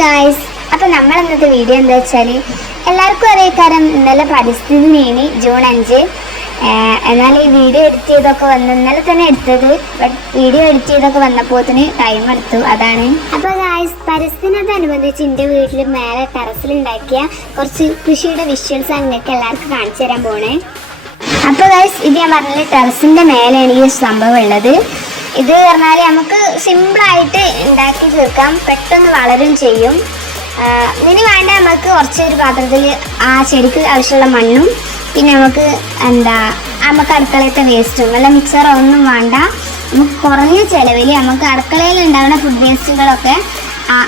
Guys, അപ്പോൾ നമ്മൾ ഇന്നത്തെ വീഡിയോ എന്താ വെച്ചാൽ എല്ലാവർക്കും അറിയാം ഇന്നലെ പരിസ്ഥിതി ദിനമാണ് ജൂൺ 5. എന്നാൽ ഈ വീഡിയോ എഡിറ്റ് ചെയ്തൊക്കെ വന്ന് ഇന്നലെ തന്നെ എടുത്തത്, ബട്ട് വീഡിയോ എഡിറ്റ് ചെയ്തൊക്കെ വന്നപ്പോത്തിന് ടൈം എടുത്തു. അതാണ്. അപ്പോൾ ഗായ്സ്, പരിസ്ഥിതിനോടനുബന്ധിച്ച് എൻ്റെ വീട്ടിൽ മേലെ ടെറസിലുണ്ടാക്കിയ കുറച്ച് കൃഷിയുടെ വിഷ്വൽസ് അങ്ങനെയൊക്കെ എല്ലാവർക്കും കാണിച്ചു തരാൻ പോണേ. അപ്പോൾ ഗായ്സ്, ഇത് ഞാൻ പറഞ്ഞ ടെറസിൻ്റെ മേലെയാണ് ഈ സംഭവം ഉള്ളത്. ഇത് പറഞ്ഞാൽ നമുക്ക് സിമ്പിളായിട്ട് ഉണ്ടാക്കി തീർക്കാം, പെട്ടെന്ന് വളരും ചെയ്യും. ഇതിന് വേണ്ട നമുക്ക് കുറച്ചൊരു പാത്രത്തിൽ ആ ചെടിക്ക് ആവശ്യമുള്ള മണ്ണും പിന്നെ നമുക്ക് നമുക്ക് അടുക്കളയത്തെ വേസ്റ്റും വല്ല മിക്സറോ ഒന്നും വേണ്ട. നമുക്ക് കുറഞ്ഞ ചിലവിൽ നമുക്ക് അടുക്കളയിൽ ഉണ്ടാകുന്ന ഫുഡ് വേസ്റ്റുകളൊക്കെ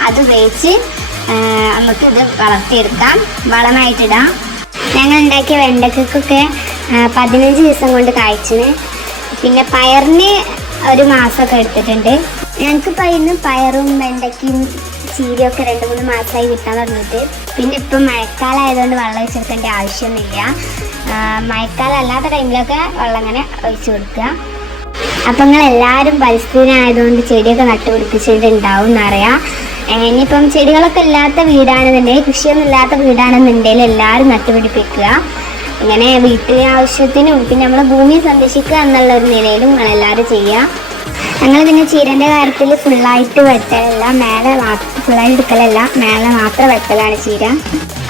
അത് ഉപയോഗിച്ച് നമുക്കിത് വളർത്തിയെടുക്കാം, വളമായിട്ടിടാം. ഞങ്ങൾ ഉണ്ടാക്കിയ വെണ്ടക്കൊക്കെ 15 ദിവസം കൊണ്ട് കായ്ച്ചിന്. പിന്നെ പയറിന് 1 മാസമൊക്കെ എടുത്തിട്ടുണ്ട്. ഞങ്ങൾക്കിപ്പോൾ ഇന്ന് പയറും വെണ്ടയ്ക്കും ചീരയൊക്കെ 2-3 മാസമായി കിട്ടാൻ തുടങ്ങിയിട്ട്. പിന്നെ ഇപ്പം മഴക്കാലമായതുകൊണ്ട് വെള്ളം ഒഴിച്ചെടുക്കേണ്ട ആവശ്യമൊന്നുമില്ല. മഴക്കാലം അല്ലാത്ത ടൈമിലൊക്കെ വെള്ളം ഇങ്ങനെ ഒഴിച്ചു കൊടുക്കുക. അപ്പം നിങ്ങളെല്ലാവരും പരിസ്ഥിതിയായതുകൊണ്ട് ചെടിയൊക്കെ നട്ടുപിടിപ്പിച്ചിട്ടുണ്ടാവും എന്നറിയാം. ഇനിയിപ്പം ചെടികളൊക്കെ ഇല്ലാത്ത വീടാണെന്നുണ്ടെങ്കിൽ, കൃഷിയൊന്നും ഇല്ലാത്ത വീടാണെന്നുണ്ടെങ്കിൽ എല്ലാവരും നട്ടുപിടിപ്പിക്കുക. ഇങ്ങനെ വീട്ടിലെ ആവശ്യത്തിനും പിന്നെ നമ്മളെ ഭൂമിയെ സംരക്ഷിക്കുക എന്നുള്ള ഒരു നിലയിലും നിങ്ങളെല്ലാവരും ചെയ്യുക. ഞങ്ങൾ പിന്നെ ചീരൻ്റെ കാര്യത്തിൽ ഫുള്ളായിട്ട് വെട്ടലല്ല, മേലെ ഫുള്ളായിട്ട് എടുക്കലല്ല, മേലെ മാത്രം വെട്ടലാണ് ചീര.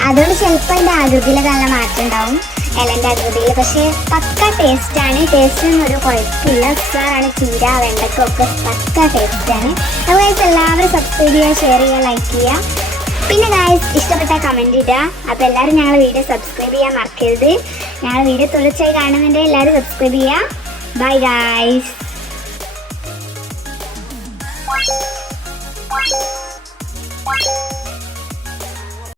അതുകൊണ്ട് ചിലപ്പോൾ അതിൻ്റെ ആകൃതിയിലൊക്കെ നല്ല മാറ്റം ഉണ്ടാവും, ഇലൻ്റെ ആകൃതിയിൽ. പക്ഷേ പക്ക ടേസ്റ്റാണ്, ടേസ്റ്റിനൊന്നും ഒരു കുഴപ്പമില്ല. ഉസാറാണ് ചീര വെണ്ടക്കൊക്കെ പക്ക ടേസ്റ്റാണ്. അപ്പോൾ ഗൈസ്, എല്ലാവരും സബ്സ്ക്രൈബ് ചെയ്യുക, ഷെയർ ചെയ്യുക, ലൈക്ക് ചെയ്യുക. പിന്നെ ഗൈസ്, ഇഷ്ടപ്പെട്ടാൽ കമൻറ്റ് ഇടുക. അപ്പോൾ എല്ലാവരും ഞങ്ങളുടെ വീഡിയോ സബ്സ്ക്രൈബ് ചെയ്യാൻ മറക്കരുത്. ഞങ്ങളുടെ വീഡിയോ തുടർച്ചയായി കാണുന്നുണ്ടെങ്കിൽ എല്ലാവരും സബ്സ്ക്രൈബ് ചെയ്യുക. Bye guys.